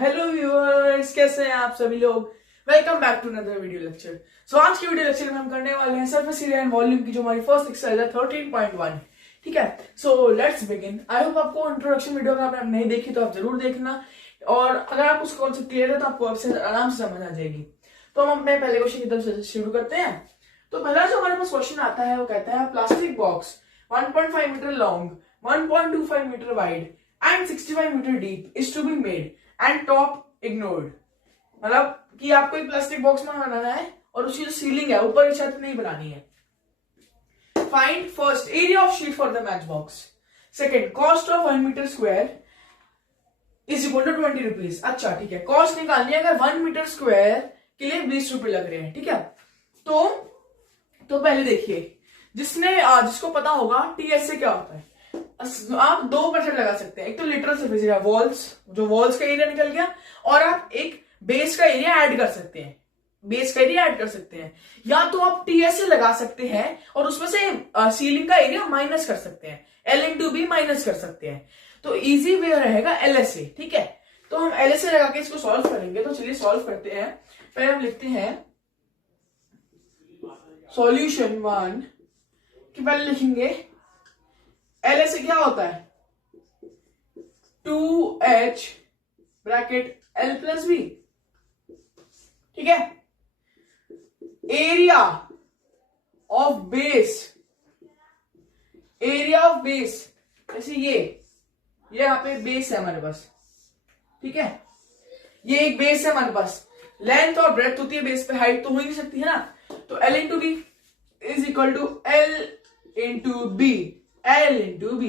Hello viewers, कैसे हैं आप सभी लोग। Welcome back to another video lecture. So आज की वीडियो लेक्चर में हम करने वाले हैं सरफेस एरिया एंड वॉल्यूम की जो हमारी फर्स्ट एक्सरसाइज है 13.1। ठीक है, so let's begin. I hope आपको इंट्रोडक्शन वीडियो अगर आपने नहीं देखी तो आप जरूर देखना, और अगर आप उसका कॉन्सेप्ट क्लियर है तो आपको आपसे आराम से समझ आ जाएगी। तो हम अपने पहले क्वेश्चन की तरफ से शुरू करते हैं। तो पहला जो हमारे पास क्वेश्चन आता है वो कहता है plastic box 1.5 metre long, 1.25 metre wide and 65 metre deep is to be made and top ignored. मतलब कि आपको एक प्लास्टिक बॉक्स में बनाना है और उसकी जो सीलिंग है ऊपर की छत नहीं बनानी है। Find first area of sheet for the match box. Second, cost of 1 metre square is equal to 20 rupees. अच्छा ठीक है, कॉस्ट निकालनी है अगर 1 मीटर स्क्वायर के लिए 20 रुपए लग रहे हैं। ठीक है, तो पहले देखिए, जिसको पता होगा टीएसए क्या होता है। आप दो मेथड लगा सकते हैं, एक तो लिटरल सरफेस एरिया वॉल्स, जो वॉल्स का एरिया निकल गया, और आप एक बेस का एरिया ऐड कर सकते हैं। बेस का एरिया ऐड कर सकते हैं, या तो आप टीएसए लगा सकते हैं और उसमें से सीलिंग का एरिया माइनस कर सकते हैं, एल इंटू बी माइनस कर सकते हैं। तो इजी वे रहेगा एलएसए। ठीक है, तो हम एलएसए लगा के इसको सॉल्व करेंगे। तो चलिए सॉल्व करते हैं। पहले हम लिखते हैं सॉल्यूशन 1 कि पहले लिखेंगे एलएसए क्या होता है 2h bracket l plus B. ठीक है, एरिया ऑफ बेस, जैसे ये यहां पे बेस है हमारे पास। ठीक है, ये एक बेस है हमारे पास, लेंथ और ब्रेड्थ होती है बेस पे, हाइट तो हो ही नहीं सकती है ना। तो l into B is equal to l into B, L into B.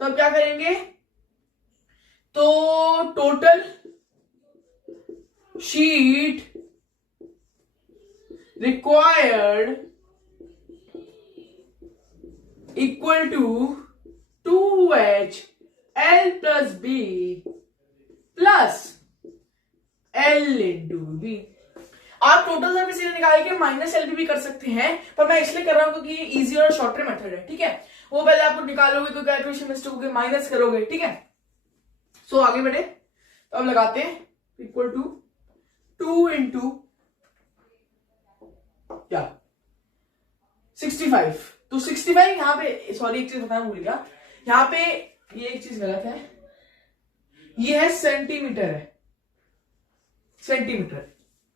तो अब क्या करेंगे, तो total sheet required equal to 2h L plus B plus L into B. आप टोटल सरफेस एरिया निकाल के माइनस एल भी कर सकते हैं, पर मैं इसलिए कर रहा हूं क्योंकि ये इजी और शॉर्टर मेथड है। ठीक है, वो पहले आप निकालोगे तो कैलकुलेशन मिस्टेक होगी, माइनस करोगे। ठीक है, सो आगे बढ़े। तो अब लगाते हैं इक्वल टू 2 इंटू क्या 65। तो 65 यहाँ पे, सॉरी एक चीज बताना भूल गया, यहाँ पे ये एक चीज गलत है, ये है सेंटीमीटर है, सेंटीमीटर।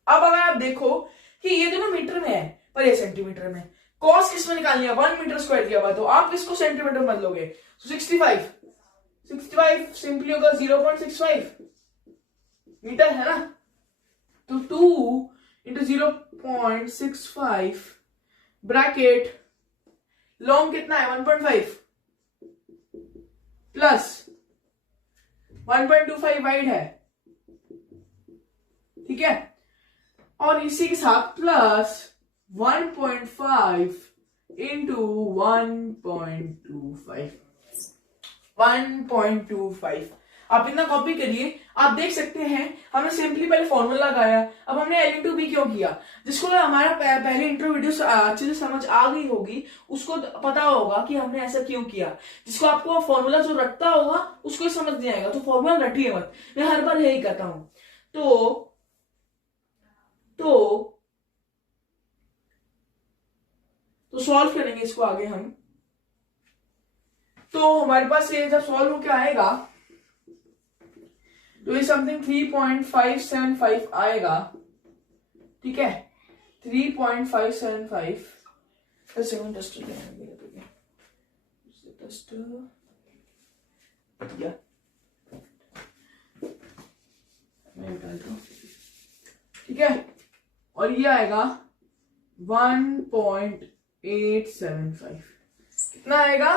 अब अगर आप देखो कि ये दोनों मीटर में है पर ये सेंटीमीटर में, कॉस किसमें निकालनी है 1 मीटर स्क्वायर दिया हुआ, तो आप इसको सेंटीमीटर में लोगे। तो 65 सिंपली होगा 0.65 मीटर है ना। तो 2 इंटू 0.65 ब्रैकेट लॉन्ग कितना है 1.5 प्लस 1.25 वाइड है। ठीक है, और इसी के साथ प्लस 1.5 इंटू 1.25 आप इतना कॉपी करिए। आप देख सकते हैं हमने सिंपली पहले फॉर्मूला लगाया, अब हमने एल इंटू बी क्यों किया। जिसको हमारा पहले इंट्रो वीडियो अच्छे से समझ आ गई होगी उसको पता होगा कि हमने ऐसा क्यों किया। जिसको आपको फॉर्मूला जो रटता होगा उसको ही समझ नहीं आएगा, तो फॉर्मूला रटिए मत, मैं हर बार यही कहता हूं। तो सॉल्व करेंगे इसको आगे हम। तो हमारे पास ये जब सॉल्व होकर आएगा तो ये समथिंग 3.575 आएगा। ठीक है, 3.575 ठीक है, और ये आएगा 1.875। कितना आएगा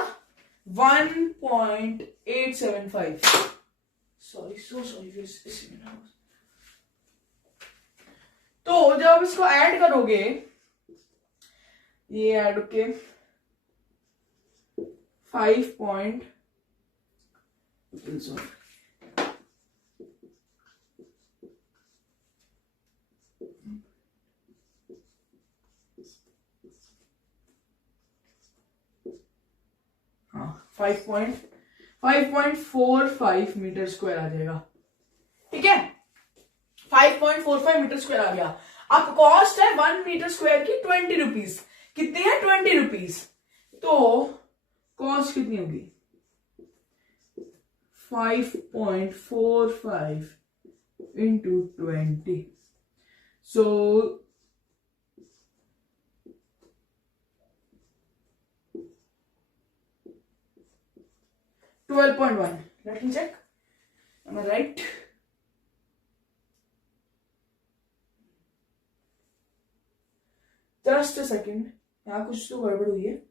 1.875। सॉरी तो जब आप इसको ऐड करोगे, ये ऐड के 5. 5.45 मीटर स्क्वायर आ जाएगा। ठीक है, 6.45 मीटर स्क्वायर आ गया। अब कॉस्ट है 1 मीटर स्क्वायर की 20 रुपीज। कितनी है? 20 रुपीज। तो कॉस्ट कितनी होगी? 5.45 into 20, so 12.1. Let me check. Am I right? Just a second. यहाँ कुछ तो गड़बड़ हुई है।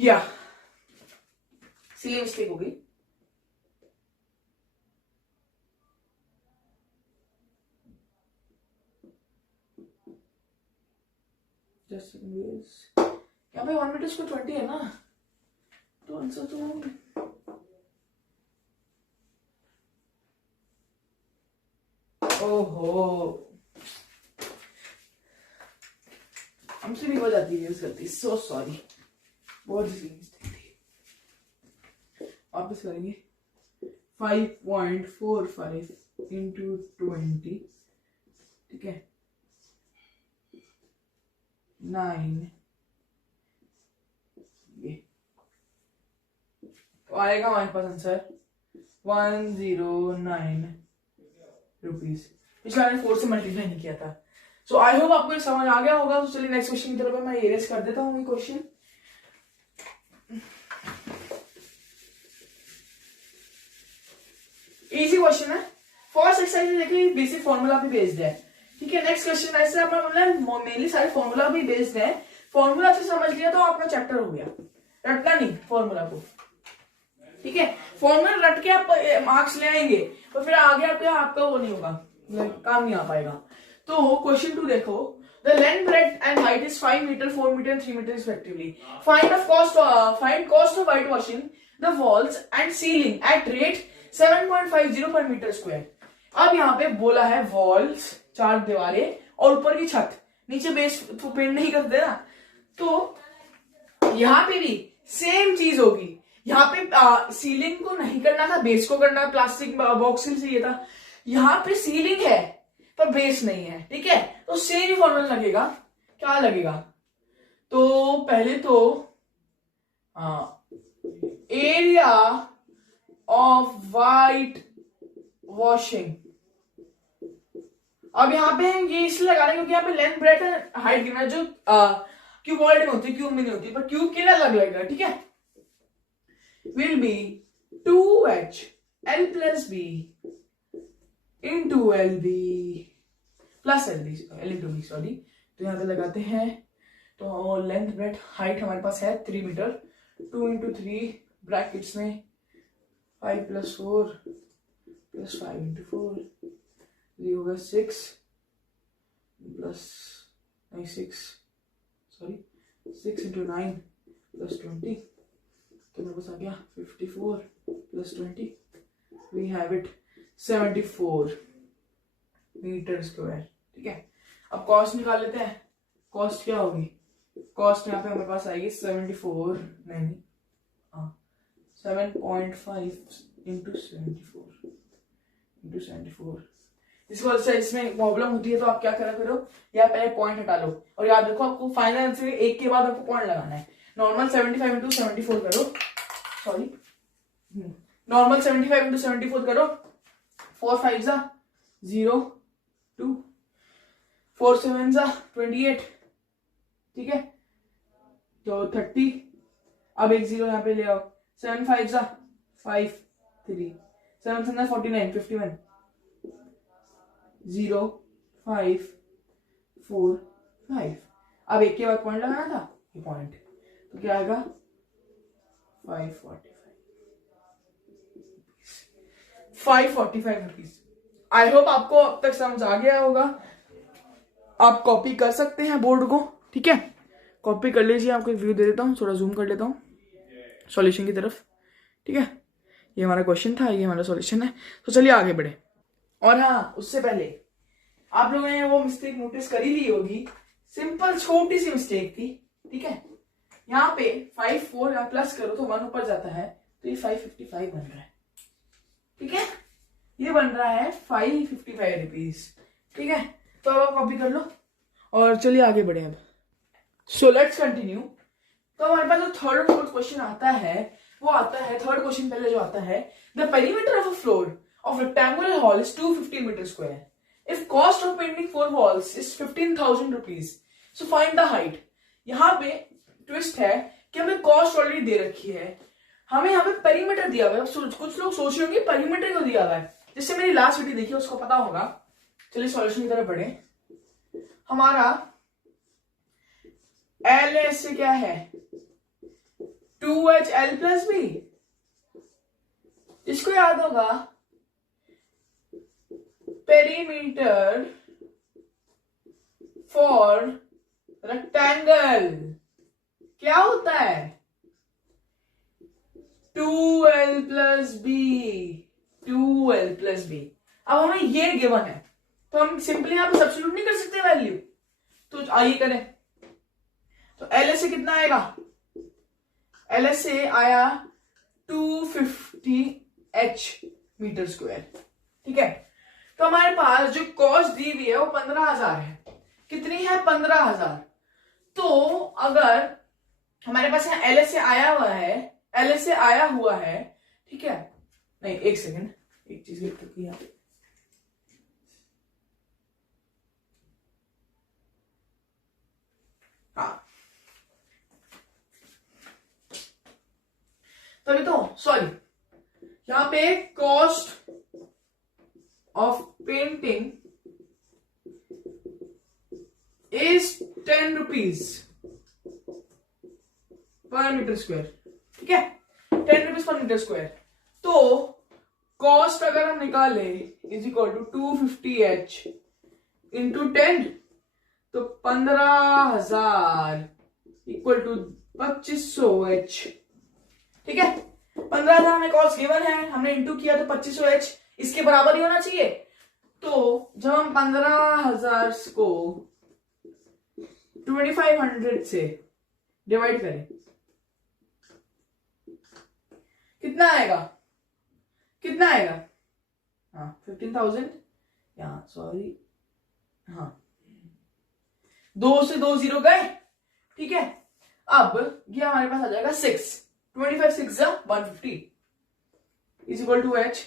या सीए मिस्टेक हो गई। यहाँ पे 1 मीटर को 20 है ना, तो आंसर तो ओहो हमसे भी हो जाती है गलती। सो सॉरी, बहुत मिस्टेक थी। वापस करेंगे। 5.45 into 20, ठीक है, 9, ये तो आएगा हमारे पास आंसर 109 रुपीज। पिछला मैंने 4 से मल्टीप्लाई नहीं किया था। सो आई होप आपको समझ आ गया होगा। तो चलिए नेक्स्ट क्वेश्चन की तरफ मैं इरेज कर देता हूँ ये क्वेश्चन। इजी क्वेश्चन है। फर्स्ट एक्सरसाइज देखिए बेसिक फॉर्मूला भी बेस्ड है, ठीक है। नेक्स्ट क्वेश्चन ऐसे अपना मतलब मेनली सारे फॉर्मूला भी बेस्ड है। फॉर्मूला से समझ लिया तो आपका चैप्टर हो गया। रटना नहीं फॉर्मूला को, ठीक है। फॉर्मूला रट के आप मार्क्स ले आएंगे तो फिर आगे आपका वो नहीं होगा, काम नहीं आ पाएगा। तो क्वेश्चन 2 देखो। The length, breadth and height is 5 meter, 4 meter and 3 meter respectively. Find cost of whitewashing the walls and ceiling at rate 7.50 per meter square. अब यहाँ पे बोला है वॉल्स 4 दीवारें और ऊपर की छत, नीचे बेस तो पेंट नहीं करते ना, तो यहाँ पे भी सेम चीज होगी। यहाँ पे सीलिंग को नहीं करना था, बेस को करना, प्लास्टिक बॉक्स से चाहिए था। यहाँ पे सीलिंग है पर बेस नहीं है, ठीक है। तो सेम ही फॉर्मूला लगेगा। क्या लगेगा? तो पहले तो एरिया ऑफ वाइट वॉशिंग। अब यहाँ पे ये इसलिए लगा रहे हैं क्योंकि यहाँ पे लेंथ, ब्रेड्थ एंड हाइट गिना, जो क्यूबॉइड में होती है, क्यूब में नहीं होती, पर क्यूब के लिए अलग लगेगा, ठीक है। Will be 2h l plus b into lb plus l into b, sorry. तो यहाँ पे लगाते हैं। तो लेंथ, ब्रेड्थ, हाइट हमारे पास है 3 मीटर। 2 into 3 ब्रैकेट्स में 5 plus 4 plus 5 into 4, ये होगा 6 plus 6 into 9 plus 20, तो मेरे पास आ गया 54 plus 20, we have it 74 metre square, ठीक है। अब कॉस्ट निकाल लेते हैं। कॉस्ट क्या होगी? कॉस्ट यहाँ पे हमारे पास आएगी 74 नहीं 7.5 into 74 इस वजह से इसमें प्रॉब्लम होती है। तो आप क्या करो, या पहले पॉइंट हटा लो और याद रखो आपको फाइनल आंसर एक के बाद आपको पॉइंट लगाना है। नॉर्मल 75 into 74 करो, सॉरी नॉर्मल 75 into 74 करो। 4 5 0 2 4 7 28, ठीक है। तो 30। अब एक 0 यहाँ पे ले आओ। 7 5 5 3 7 7 49 51 0 5 4 5। अब एक के बाद पॉइंट लगाना था, ये पॉइंट, तो क्या आएगा 545 रुपीज। आई होप आपको अब तक समझ आ गया होगा। आप कॉपी कर सकते हैं बोर्ड को, ठीक है। कॉपी कर लीजिए। आपको एक व्यू दे देता हूँ, थोड़ा जूम कर लेता हूँ सॉल्यूशन की तरफ, ठीक है। ये हमारा क्वेश्चन था, ये हमारा सॉल्यूशन है। तो चलिए आगे बढ़े। और हाँ, उससे पहले आप लोगों ने वो मिस्टेक नोटिस कर ही ली होगी। सिंपल छोटी सी मिस्टेक थी, ठीक है। यहाँ पे 5 4 प्लस करो तो 1 ऊपर जाता है, तो ये 555 बन रहा है, ठीक है। ये बन रहा है 555 रुपीज। ठीक है, तो अब आप कॉपी कर लो और चलिए आगे बढ़े अब। So let's continue. तो हमारे पास जो थर्ड और फोर्थ क्वेश्चन आता है वो आता है, थर्ड क्वेश्चन पहले जो आता है, the perimeter of a floor of rectangular hall is 250 metre square. If cost of painting 4 walls is 15,000 rupees, so find the height. यहाँ पे ट्विस्ट है कि हमें कॉस्ट ऑलरेडी दे रखी है, हमें यहाँ पे पेरीमीटर दिया हुआ है। कुछ लोग सोच रहे होंगे पेरीमीटर क्यों दिया हुआ है, जिससे मेरी लास्ट वीडियो देखिए उसको पता होगा। चलिए सॉल्यूशन की तरफ बढ़े। हमारा एल एस से क्या है 2HL प्लस बी, इसको याद होगा पेरीमीटर फॉर रेक्टेंगल क्या होता है 2L plus B, 2L plus B. अब हमें ये गिवन है तो हम सिंपली यहां पे सब्स्टिट्यूट नहीं कर सकते वैल्यू, तो आइए करें। तो एल से कितना आएगा, एल से आया 250H मीटर स्क्वायर। ठीक है, तो हमारे पास जो कॉस्ट दी हुई है वो 15,000 है। कितनी है 15,000। तो अगर हमारे पास यहाँ एल से आया हुआ है, एल से आया हुआ है, ठीक है, नहीं एक सेकेंड, एक चीज लिख चुकी है। हाँ तभी तो, सॉरी, यहां पे cost of painting is 10 rupees per metre square. ठीक है, 10 रुपीज पर मीटर स्क्वायर। तो कॉस्ट अगर हम निकाले is equal to 250H into 10, तो 15,000 इक्वल टू 2500H। ठीक है, 15,000 हमें कॉस्ट गिवन है, हमने इंटू किया तो 2500H इसके बराबर ही होना चाहिए। तो जब हम 15,000 को 2500 से डिवाइड करें कितना आएगा, कितना आएगा, हाँ 15,000, यहाँ सॉरी, हाँ 2 से 2 जीरो गए। ठीक है, अब ये हमारे पास आ जाएगा 6, 25 6 150 इज इक्वल टू H,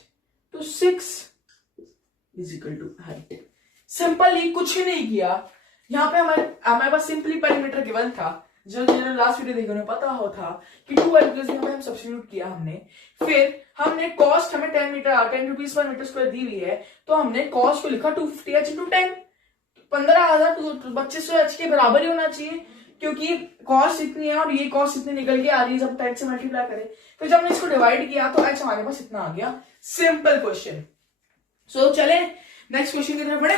तो 6 is equal to height. Simply कुछ ही नहीं किया, यहाँ पे हमारे पास सिंपली पेरीमीटर गिवन था। जो लास्ट वीडियो देखने में पता हो था कि 2L प्लस यहाँ पे हम सब्स्टिट्यूट किया हमने, फिर हमने कॉस्ट हमें 10 रुपीज पर मीटर स्क्वायर दी हुई है, तो हमने कॉस्ट को लिखा 250H इंटू 10, 15,000 तो 2500H के बराबर ही होना चाहिए, क्योंकि कॉस्ट इतनी है और ये कॉस्ट इतनी निकल के आ रही है जब 10 से मल्टीप्लाई करें। फिर जब हमने इसको डिवाइड किया तो H हमारे पास इतना आ गया। Simple question. सो चले नेक्स्ट क्वेश्चन की तरफ बढ़े।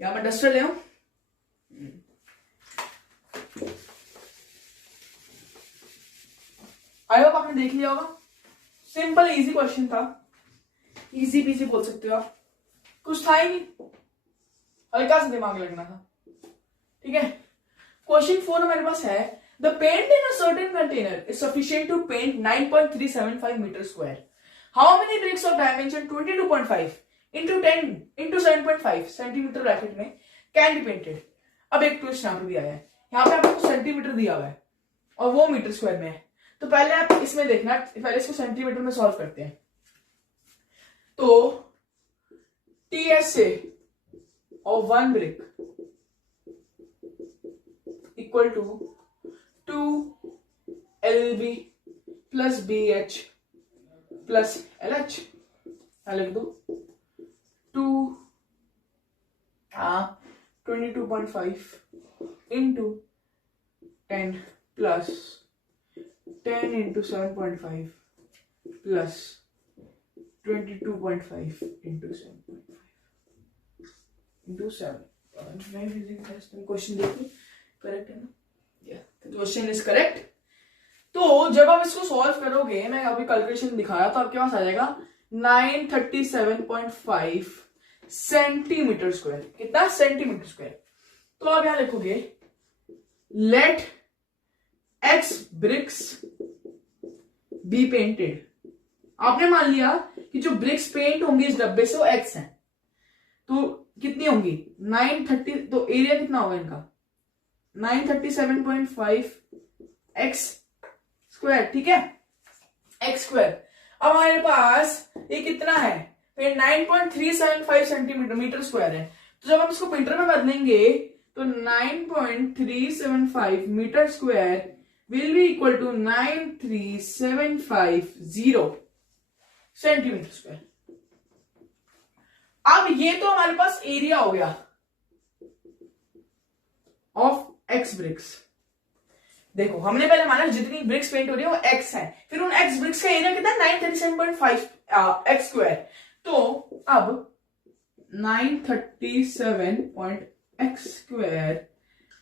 यहां मैं डस्टर ले आऊं। आई होप आपने देख लिया होगा, सिंपल इजी क्वेश्चन था, इजी पीजी बोल सकते हो आप, कुछ था ही नहीं, हल्का सा दिमाग लगना था। ठीक है, क्वेश्चन 4 हमारे पास है, the paint in a certain container is sufficient to paint 9.375 metre square. How many bricks of dimension 22.5 into 10 into 7.5 centimetre bracket में कैन बी पेंटेड। अब एक ट्विस्ट यहां पे भी आया है, यहाँ पे आपको सेंटीमीटर दिया हुआ है और वो मीटर स्क्वायर में है, तो पहले आप इसमें देखना, पहले इसको सेंटीमीटर में सॉल्व करते हैं। तो TSA of 1 brick equal to 2LB plus BH plus LH। लिख दो 22.5 into 10 plus 10 into 7.5 plus 22.5 into 7.5 into 7.5। Question देखिए करेक्ट है ना, क्वेश्चन इज करेक्ट। तो जब आप इसको सॉल्व करोगे, मैं अभी कैलकुलेशन दिखाया तो आपके पास आ जाएगा 937.5 सेंटीमीटर स्क्वायर। कितना, सेंटीमीटर स्क्वायर। तो आप यहां लिखोगे late X bricks be painted आपने मान लिया कि जो ब्रिक्स पेंट होंगी इस डब्बे से वो एक्स है, तो कितनी होंगी 930, तो एरिया कितना होगा इनका 937.5 एक्स स्क्वायर, ठीक है, एक्स स्क्वायर। अब हमारे पास ये कितना है, फिर 9.375 सेंटीमीटर मीटर स्क्वायर है, तो जब हम इसको मीटर में बदलेंगे तो 9.375 metre square will be equal to 93750 centimetre square. अब ये तो हमारे पास एरिया हो गया ऑफ एक्स ब्रिक्स। देखो हमने पहले माना जितनी ब्रिक्स पेंट हो रही है वो एक्स है, फिर उन एक्स ब्रिक्स का एरिया कितना 937.5 एक्स स्क्वायर, तो अब 937 स्क्वायर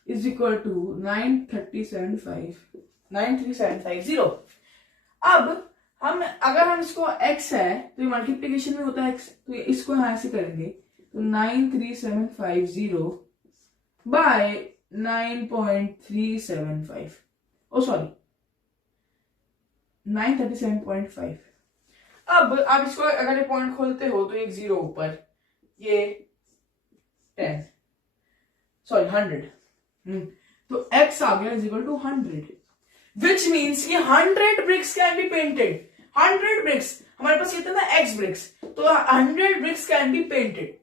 इज इक्वल टू 93750। अब अगर हम इसको x है तो ये मल्टीप्लीकेशन में होता है x, तो इसको यहां से करेंगे तो 93750 बाय 9.375, ओ सॉरी 937.5। अब आप इसको अगर ये पॉइंट खोलते हो तो एक जीरो ऊपर, ये 10 सॉरी 100, तो x आ गया is equal to 100, which means ये 100 bricks can be painted. 100 bricks, हमारे पास ये था ना x ब्रिक्स, तो 100 bricks can be painted.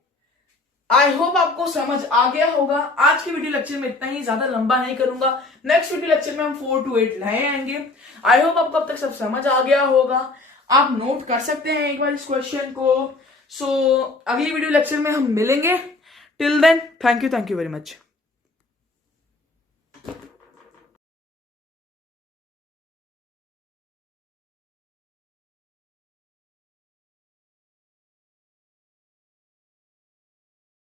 I hope आपको समझ आ गया होगा। आज के वीडियो लेक्चर में इतना ही, ज्यादा लंबा नहीं करूंगा। नेक्स्ट वीडियो लेक्चर में हम 4 to 8 लाए आएंगे। आई होप आपको अब तक सब समझ आ गया होगा। आप नोट कर सकते हैं एक बार इस क्वेश्चन को। सो अगली वीडियो लेक्चर में हम मिलेंगे। Till then thank you very much.